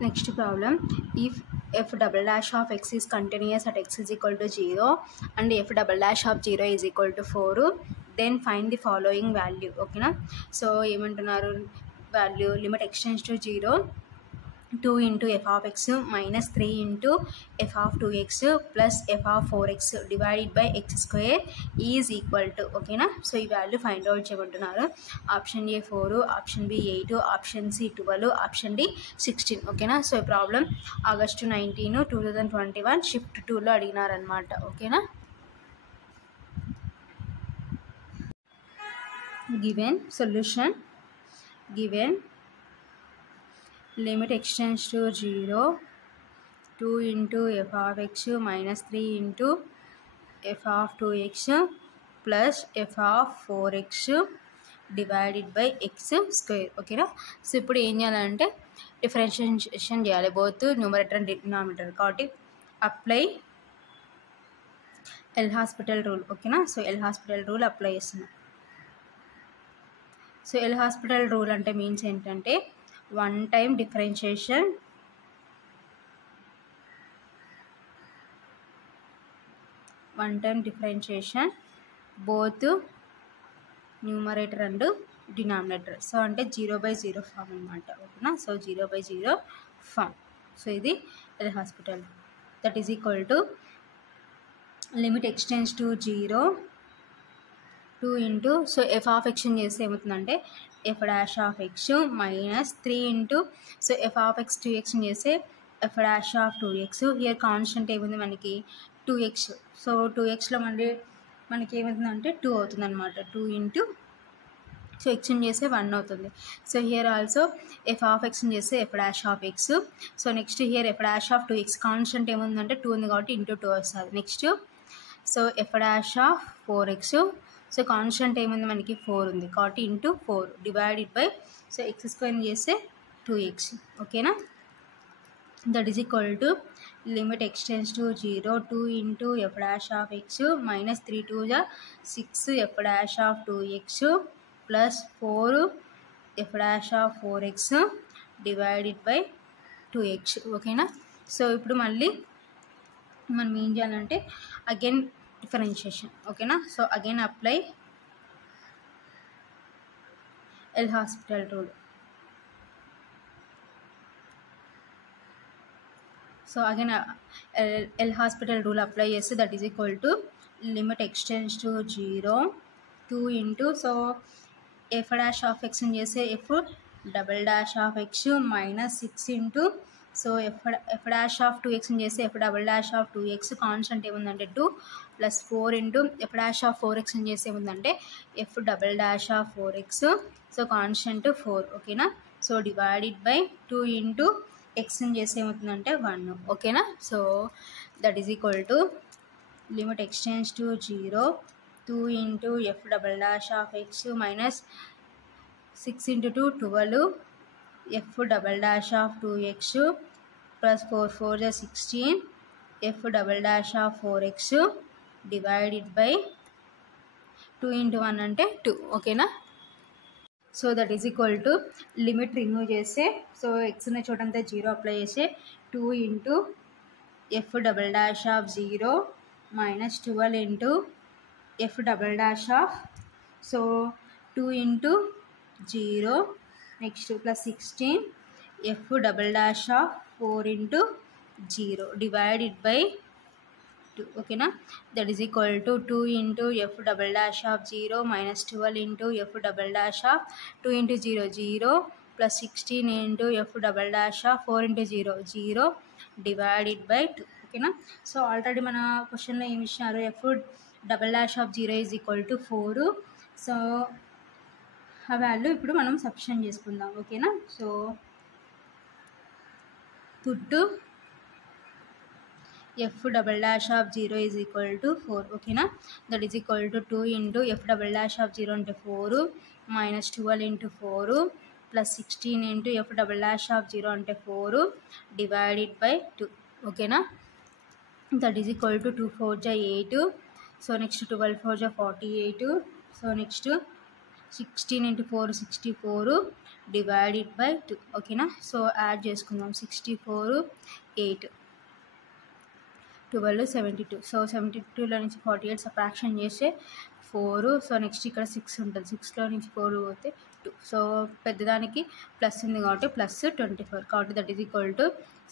Next problem, if f double dash of x is continuous at x is equal to 0 and f double dash of 0 is equal to 4, then find the following value. Okay na? So ఏమంటున్నారు, value limit extends to 0, 2 into f of x minus 3 into f of 2x plus f of 4x divided by x square is equal to, okay na? So ఈ value find out చేయమంటున్నారు. Option A 4, option B 8, option C 12, option D 16. ఓకేనా? So ఈ problem August 19, 2021 shift 2లో అడిగినారనమాట. ఓకేనా? Given solution, given limit extends to 0, 2 into f of x minus 3 into f of 2x plus f of 4x divided by x square. ఓకేనా? So ఇప్పుడు ఏం చేయాలంటే differentiation చేయాలి both numerator and denominator. కాబట్టి apply L'Hospital rule. ఓకేనా? So L'Hospital rule apply చేస్తున్నాం. So L'Hospital rule అంటే means ఏంటంటే one time differentiation both numerator and denominator. So అంటే 0/0 ఫామ్ అనమాట. ఓకేనా? So 0/0 form. సో ఇది L'Hospital. That is equal to limit x tends to 0, 2 into so f of x చేస్తే ఏమవుతుందంటే F dash of x minus 3 into so f of X 2x చేస్తే f dash of 2x. Here constant ఏముంది మనకి 2x. So 2xలో మనకి ఏమవుతుందంటే 2 అవుతుంది అనమాట. 2 into so X చేస్తే 1 అవుతుంది. So here also f of x చేస్తే f dash of x. So next here f dash of 2x constant ఏముందంటే 2 ఉంది కాబట్టి ఇంటూ 2 వస్తుంది. Next so f dash of 4x. So constant ఏముంది మనకి 4 ఉంది కాబట్టి into 4 divided by so x square చేస్తే 2x. ఓకేనా? That is equal to limit x tends to 0, 2 into f dash of x minus 3 2 6 f dash of 2x plus 4 f dash of 4x divided by 2x. ఓకేనా? So ఇప్పుడు మళ్ళీ మనం ఏం చేయాలంటే again differentiation. ఓకేనా? So again apply L'Hospital rule. So again L'Hospital rule apply చేస్తే that is equal to limit x tends to 0, 2 into so f dash of x చేస్తే f double dash of x minus 6 into so f dash of 2x చేస్తే f double dash of 2x constant ఏముందంటే 2 plus 4 into f dash of 4x చేస్తే ఏముందంటే f double dash of 4x. So constant 4. ఓకేనా? So divided by 2 into x చేస్తే ఏమవుతుందంటే 1. ఓకేనా? So that is equal to limit x tends to 0, 2 into f double dash of x minus 6 into 2 12 f double dash of 2x plus 4 4 16 f double dash of 4x divided by 2 into 1 అంటే 2. ఓకేనా? So that is equal to limit remove చేస్తే so X ఉన్న చోటంతా 0 apply చేస్తే 2 into f double dash of 0 minus 12 into f double dash of so 2 into 0 next plus 16 f double dash of 4 into 0 divided by 2. ఓకేనా? That is equal to 2 into f double dash of 0 minus 12 into f double dash of 2 into 0 0 plus 16 into f double dash of 4 into 0 0 divided by 2. ఓకేనా? So already మన క్వశ్చన్లో ఏమి ఇచ్చినారు, F double dash of 0 is equal to 4. So ఆ value ఇప్పుడు మనం substitute చేసుకుందాం. ఓకేనా? సో పుట్టు F double dash of 0 is equal to 4. ఓకేనా? That is equal to 2 into f double dash of 0 అంటే 4 minus 12 into 4 plus 16 into f double dash of 0 అంటే 4 divided by 2. ఓకేనా? That is equal to 2 4 8. So next 12 4 48. So next 16 into 4 64 divided by 2 ఓకేనా. So add చేసుకుందాం 64 8 12 72. So 72లో నుంచి 48 subtraction చేస్తే 4. So next ఇక్కడ 6 ఉంటుంది, 6లో నుంచి 4 పోతే 2. సో పెద్దదానికి ప్లస్ ఉంది కాబట్టి ప్లస్ 24 కాబట్టి that is equal to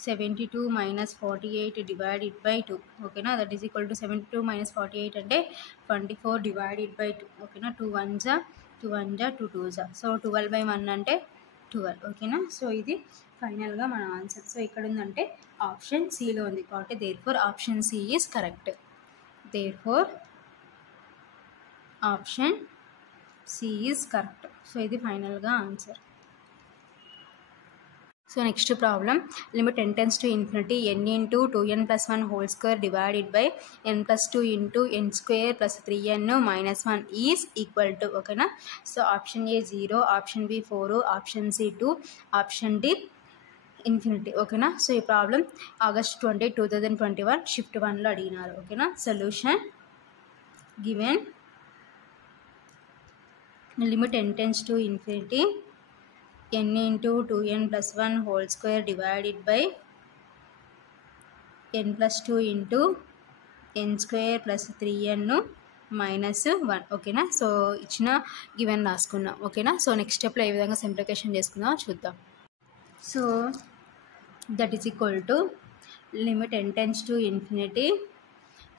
72 minus 48 divided by 2 ఓకేనా. That is equal to 72 minus 48 అంటే 24 డివైడెడ్ బై 2 ఓకేనా. 2 1 జా 2 1 జా 2 2 జా. సో 12/1 అంటే 12 ఓకేనా. సో ఇది ఫైనల్గా మన ఆన్సర్. సో ఇక్కడ ఉందంటే ఆప్షన్ సిలో ఉంది కాబట్టి therefore option C is correct. Therefore option C is correct. So ఇది ఫైనల్గా answer. So next problem limit n tends to infinity n into 2n plus 1 whole square divided by n plus 2 into n square plus 3n minus 1 is equal to ఓకేనా. So option A 0, option B 4, option C 2, option D infinity ఓకేనా. So ఈ problem August 20, 2021 shift 1లో అడిగినారు ఓకేనా. Solution given limit n tends to infinity n into 2n plus 1 whole square divided by n plus 2 into n square plus 3n minus 1 ఓకేనా. So ఇచ్చిన given రాసుకున్నాం ఓకేనా. So next స్టెప్లో ఏ విధంగా సింప్లిఫికేషన్ చేసుకుందాం చూద్దాం. So that is equal to limit n tends to infinity.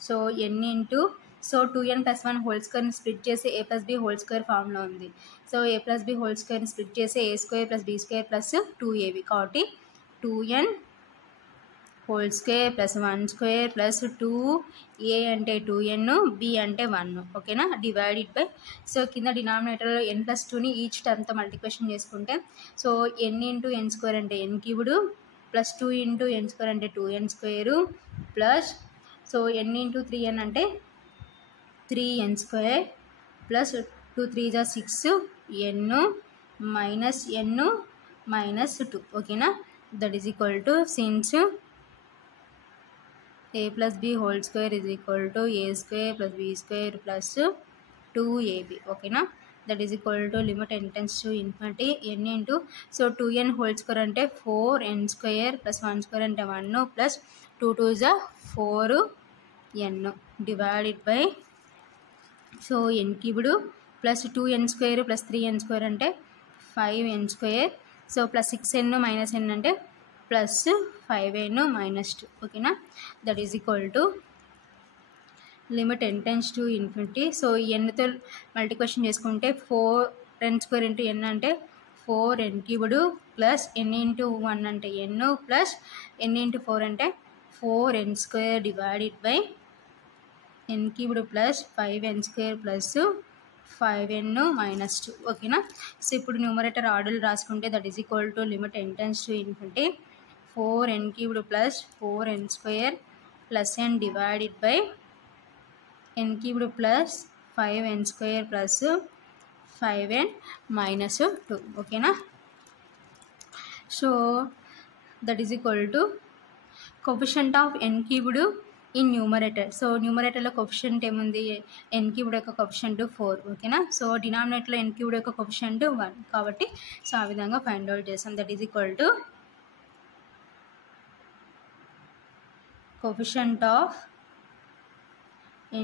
So n into so 2n plus 1 whole స్క్వేర్ని split చేసి a plus b whole square ఫామ్లో ఉంది. So a plus b whole స్క్వేర్ని split చేసి a square plus b square plus 2ab కాబట్టి 2n whole square plus 1 square plus 2a అంటే 2n b అంటే 1 ఓకేనా. డివైడెడ్ బై సో కింద డినామినేటర్లో n plus 2ని ఈచ్ టర్మ్తో మల్టిప్లికేషన్ చేసుకుంటే so n into n square అంటే n cubed plus 2 into n square అంటే 2n square plus so n into 3n అంటే 3n square plus 2 3 జా 6 n మైనస్ n మైనస్ 2 ఓకేనా. That is equal to since a plus b whole square is equal to a square plus b square plus 2ab ఓకేనా. That is equal to limit n tends to infinity n into so 2n whole square అంటే 4n square plus 1 square అంటే 1 plus 2 2 జా 4n divided by so n cubed plus 2n square plus 3n square అంటే 5n square so plus 6n minus n అంటే plus 5n minus 2 ఓకేనా. That is equal to limit n tends to infinity. So nతో multiplication చేసుకుంటే 4n square into n అంటే 4n cubed plus n into 1 అంటే n plus n into 4 అంటే 4n square divided by n cubed plus 5n square plus 5n minus 2 ఓకేనా. So ఇప్పుడు numerator order రాసుకుంటే that is equal to limit n tends to infinity 4n cubed plus 4n square plus n divided by n cubed plus 5n square plus 5n minus 2 ఓకేనా. So that is equal to coefficient of n cubed in numerator. So న్యూమరేటర్లో coefficient ఏముంది n cubed యొక్క coefficient 4 ఓకేనా. So డినామినేటర్లో n cubed యొక్క coefficient 1 కాబట్టి so ఆ విధంగా ఫైండ్ అవుట్ చేసాం. That is equal to coefficient of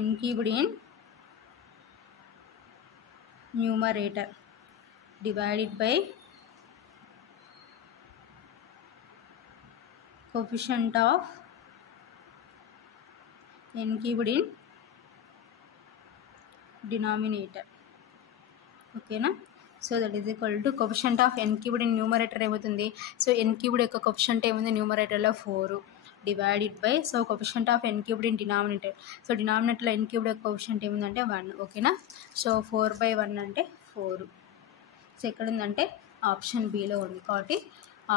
n cubed in numerator divided by coefficient of n cubed in denominator ఓకేనా. So that is equal to coefficient of n cubed in numerator ఏమవుతుంది so n cubed యొక్క coefficient ఏముంది న్యూమరేటర్లో 4 divided by so coefficient of n cubed in denominator so డినామినేటర్లో n cubed యొక్క coefficient ఏముందంటే 1 ఓకేనా. So 4/1 అంటే 4. సో ఎక్కడ ఉందంటే ఆప్షన్ బిలో ఉంది కాబట్టి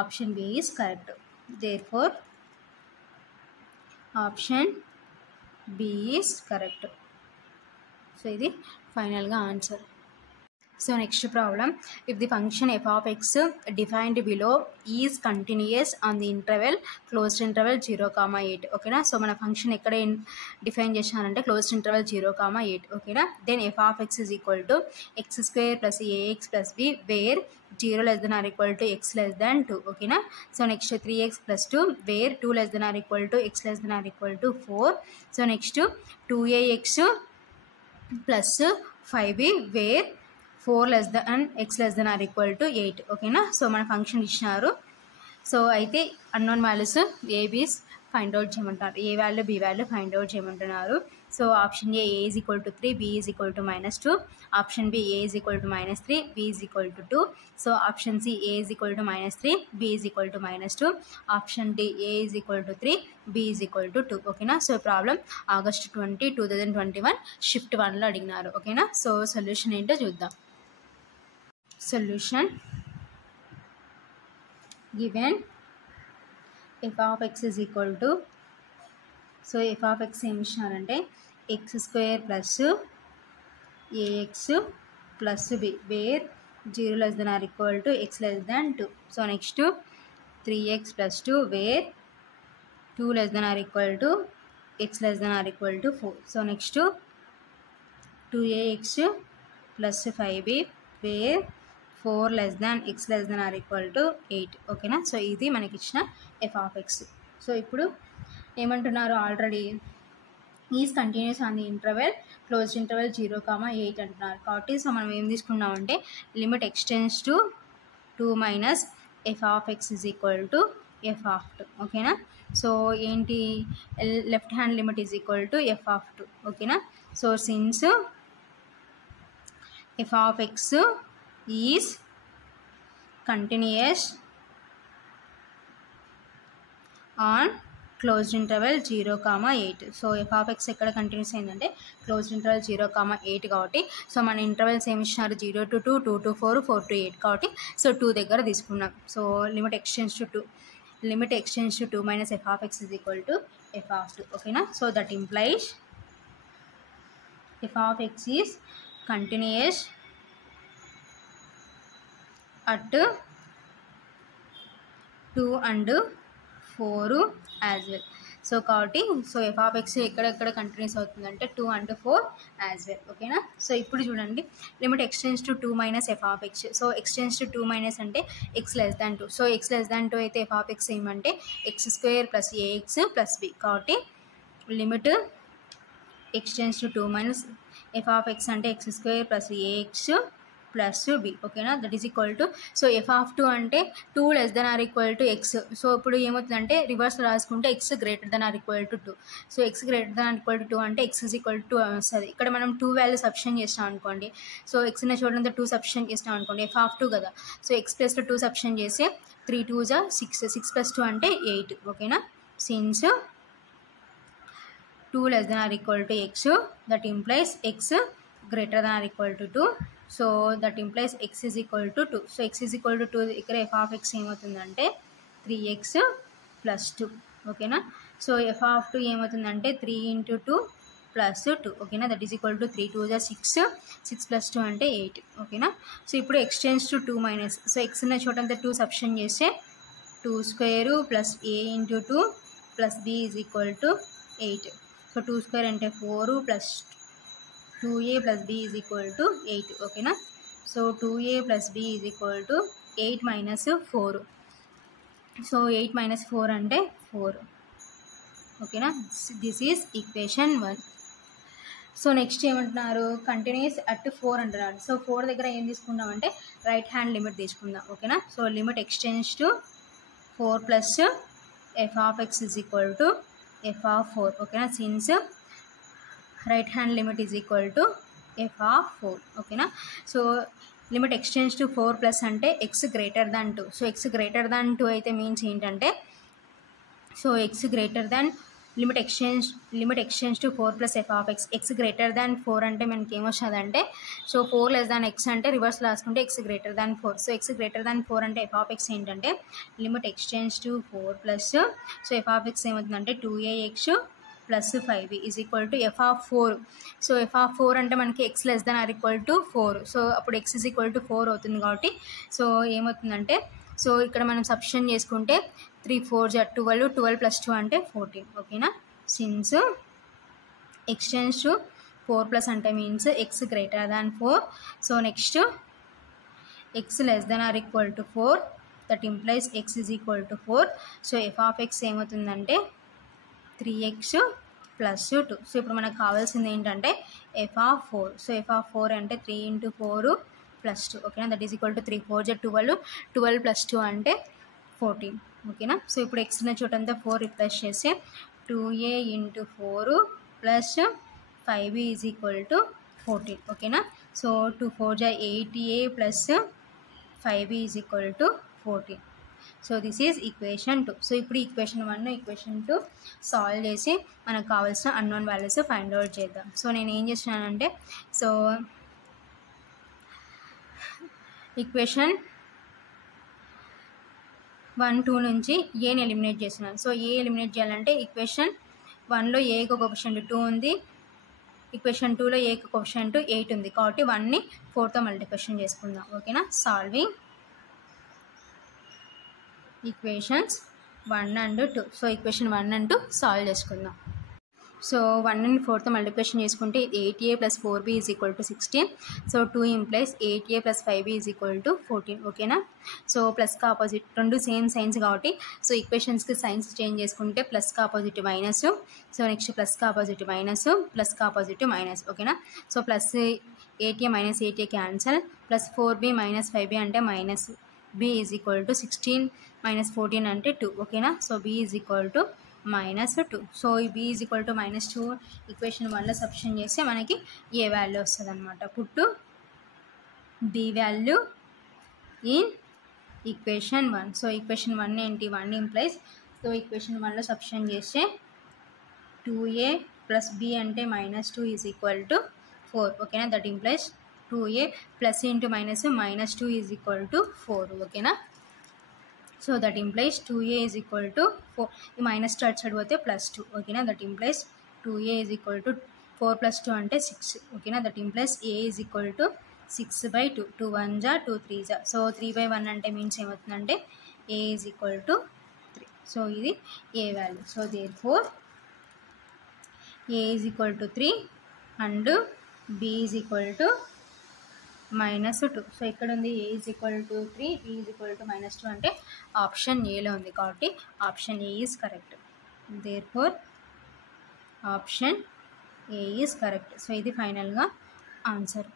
option B is correct. Therefore option B is correct. So ఇది ఫైనల్గా answer. So next problem if the function f of x defined below is continuous on the interval closed interval 0,8 ఓకేనా. So మన function ఎక్కడ define చేసినారంటే closed interval 0,8 ఓకేనా. Then f of x is equal to x square plus ax plus b where 0 less than or equal to x less than 2. ఓకేనా. So next 3x plus 2 where 2 less than or equal to x less than or equal to 4. So next 2ax plus 5b where 4 less than x less than or equal to 8. ఓకేనా. So మన function ఇచ్చినారు. So అయితే unknown values a b's find out చేయమంటారు, a value b value find out చేయమంటున్నారు. So option A is equal to 3, b is equal to -2, option B a is equal to -3, b is equal to 2. So option C a is equal to -3, b is equal to -2, option D a is equal to 3, b is equal to 2. ఓకేనా. So problem August 20, 2021 shift 1లో అడిగినారు. ఓకేనా. So solution ఏంటో చూద్దాం. Solution given f of x is equal to, so f of x ఏమి ఇచ్చినారంటే x² plus ax plus b where 0 less than or equal to x less than 2. So next 3x plus 2 where 2 less than or equal to x less than or equal to 4. So next 2ax plus 5b where 4 less than x less than or equal to 8. ఓకేనా. So ఇది మనకి ఇచ్చిన f of x. So ఇప్పుడు ఏమంటున్నారు, already is continuous on the interval closed interval 0,8 అంటున్నారు. కాబట్టి so మనం ఏం తీసుకున్నామంటే limit x tends to 2 minus f of x is equal to f of 2. ఓకేనా. సో ఏంటి, left hand limit is equal to f of 2. ఓకేనా. So since f of x is continuous on closed interval 0,8. So f of x ఎక్కడ continuous అయిందంటే closed interval 0,8 కాబట్టి so మన intervals ఏమి ఇచ్చినారు 0 to 2, 2 to 4, 4 to 8 కాబట్టి so 2 దగ్గర తీసుకున్నాం. So limit x tends to 2 minus f of x is equal to f of 2. ఓకేనా. So that implies f of x is continuous at 2 and 4 as well. So కాబట్టి so f of x ఎక్కడెక్కడ continuous అవుతుందంటే 2 and 4 as well. ఓకేనా. So ఇప్పుడు చూడండి limit x tends to 2 minus f of x. So x tends to 2 minus అంటే x less than 2. So x less than 2 అయితే f of x ఏమంటే x² plus ax plus b. కాబట్టి limit x tends to 2 minus f of x అంటే x² plus ax plus b. ఓకేనా. That is equal to so f of 2 అంటే 2 less than or equal to x. So ఇప్పుడు ఏమవుతుందంటే reverse రాసుకుంటే x greater than or equal to 2. So x greater than or equal to 2 అంటే x is equal to 2 వస్తుంది. ఇక్కడ మనం 2 value substitute చేస్తాం అనుకోండి. సో x చూడండి 2 సబ్స్టిట్యూట్ చేస్తాం అనుకోండి f of 2 కదా. సో x ప్లస్లో 2 సబ్స్టిట్యూట్ చేస్తే 3 2 జా 6, 6 plus 2 అంటే 8. ఓకేనా. Since 2 less than or equal to x, that implies x greater than or equal to 2. So that implies x is equal to 2. So x is equal to 2 ఇక్కడ f of x ఏమవుతుందంటే 3x plus 2. ఓకేనా. So f of 2 ఏమవుతుందంటే 3 into 2 plus 2. ఓకేనా. That is equal to 3 2 జా 6, 6 plus 2 అంటే 8. ఓకేనా. So ఇప్పుడు x tends to 2 minus so x ఉన్న చోటంతా 2 సబ్స్టిట్యూట్ చేస్తే 2² plus a into 2 plus b is equal to 8. So 2² అంటే 4 plus 2a plus b is equal to 8. ఓకేనా. So 2a plus b is equal to 8 minus 4. So 8 minus 4 అంటే 4. ఓకేనా. This is equation 1. So next ఏమంటున్నారు continuous at 4 అంటున్నారు. So 4 దగ్గర ఏం తీసుకుందామంటే right hand limit తీసుకుందాం. ఓకేనా. So limit x tends to 4 plus f of x is equal to f of 4. ఓకేనా. Since right hand limit is equal to f of 4. ఓకేనా. So limit x tends to 4 plus అంటే x greater than 2. So x greater than 2 అయితే means ఏంటంటే so x greater than limit x tends to 4 plus f of x greater than 4 అంటే మనకి ఏమొస్తుంది అంటే so 4 less than x అంటే reverse రాసుకుంటే x greater than 4. So x greater than 4 అంటే f of x ఏంటంటే limit x tends to 4 plus so f of x ఏమవుతుందంటే 2ax plus 5b is equal to f of 4. So f of 4 అంటే మనకి x less than or equal to 4. So అప్పుడు x is equal to 4 అవుతుంది కాబట్టి so ఏమవుతుందంటే so ఇక్కడ మనం substitute చేసుకుంటే 3 4 జా 12, 12 plus 2 అంటే 14. ఓకేనా. సిన్స్ ఎక్స్టెండ్స్ టు 4 ప్లస్ అంటే means x greater than 4. So next x less than or equal to 4, that implies x is equal to 4. So f of x ఏమవుతుందంటే 3x ప్లస్ 2. సో ఇప్పుడు మనకు కావాల్సింది ఏంటంటే f of 4. So f of 4 అంటే 3 into 4 plus 2. ఓకేనా, that is equal to 3 4 జ 12, 12 plus 2 అంటే 14. ఓకేనా, సో ఇప్పుడు x ఉన్న చోటంతా 4 రిప్లేస్ చేసి 2a into 4 plus 5b is equal to 14. ఓకేనా, సో 2 4 జ 8a plus 5b is equal to 14. So this is equation 2. So ఇప్పుడు ఈక్వేషన్ 1 ఈక్వేషన్ 2 సాల్వ్ చేసి మనకు కావాల్సిన అన్నోన్ వాల్యూస్ ఫైండ్ అవుట్ చేద్దాం. సో నేను ఏం చేసినానంటే, సో ఈక్వేషన్ 1 2 నుంచి ఏని ఎలిమినేట్ చేస్తున్నాను. సో ఏ ఎలిమినేట్ చేయాలంటే ఈక్వేషన్ 1లో ఏకి కోఎఫిషియంట్ 2 ఉంది, ఈక్వేషన్ 2లో ఏకి కోఎఫిషియంట్ 8 ఉంది, కాబట్టి 1ని 4తో మల్టిప్లికేషన్ చేసుకుందాం. ఓకేనా, solving equations 1 and 2. So equation 1 and 2 solve చేసుకుందాం. సో 1 and 4తో మల్టిప్లికేషన్ చేసుకుంటే 8a plus 4b is equal to 16. So 2 implies 8a plus 5b is equal to 14. ఓకేనా, సో ప్లస్కి ఆపోజిట్ రెండు సేమ్ సైన్స్ కాబట్టి సో ఈక్వేషన్స్కి సైన్స్ చేంజ్ చేసుకుంటే ప్లస్కి ఆపోజిట్ మైనస్, సో నెక్స్ట్ ప్లస్కి ఆపోజిట్ మైనస్, ప్లస్కి ఆపోజిట్ మైనస్. ఓకేనా, so plus 8a minus 8a cancel, plus 4b minus 5b అంటే minus b is equal to 16 మైనస్ 14 అంటే 2. ఓకేనా, so b is equal to -2. So ఈ b is equal to -2 equation 1లో substitute చేస్తే మనకి ఏ వాల్యూ వస్తుంది అనమాట. Put b value in equation 1. So equation 1 ఏంటి, 1 ఇంప్లైస్, సో ఈక్వేషన్ 1లో సబ్స్టిట్యూట్ చేస్తే 2a ప్లస్ b అంటే -2 ఈజ్ ఈక్వల్ టు 4. ఓకేనా, that implies 2a plus into minus -2 is equal to 4. ఓకేనా, so that implies 2a is equal to 4. ఈ minus start side పోతే +2. ఓకేనా, that implies 2a is equal to 4 + 2 అంటే 6. ఓకేనా, that implies a is equal to 6/2. 2 1 జా 2 3 జా, so 3/1 అంటే means ఏమవుతుందంటే a is equal to 3. So ఇది a value. So therefore a is equal to 3 and b is equal to -2. సో ఇక్కడ ఉంది a is equal to 3, b is equal to -2 అంటే option ఏలో ఉంది, కాబట్టి option A is correct. Therefore option A is correct. So ఇది ఫైనల్గా answer.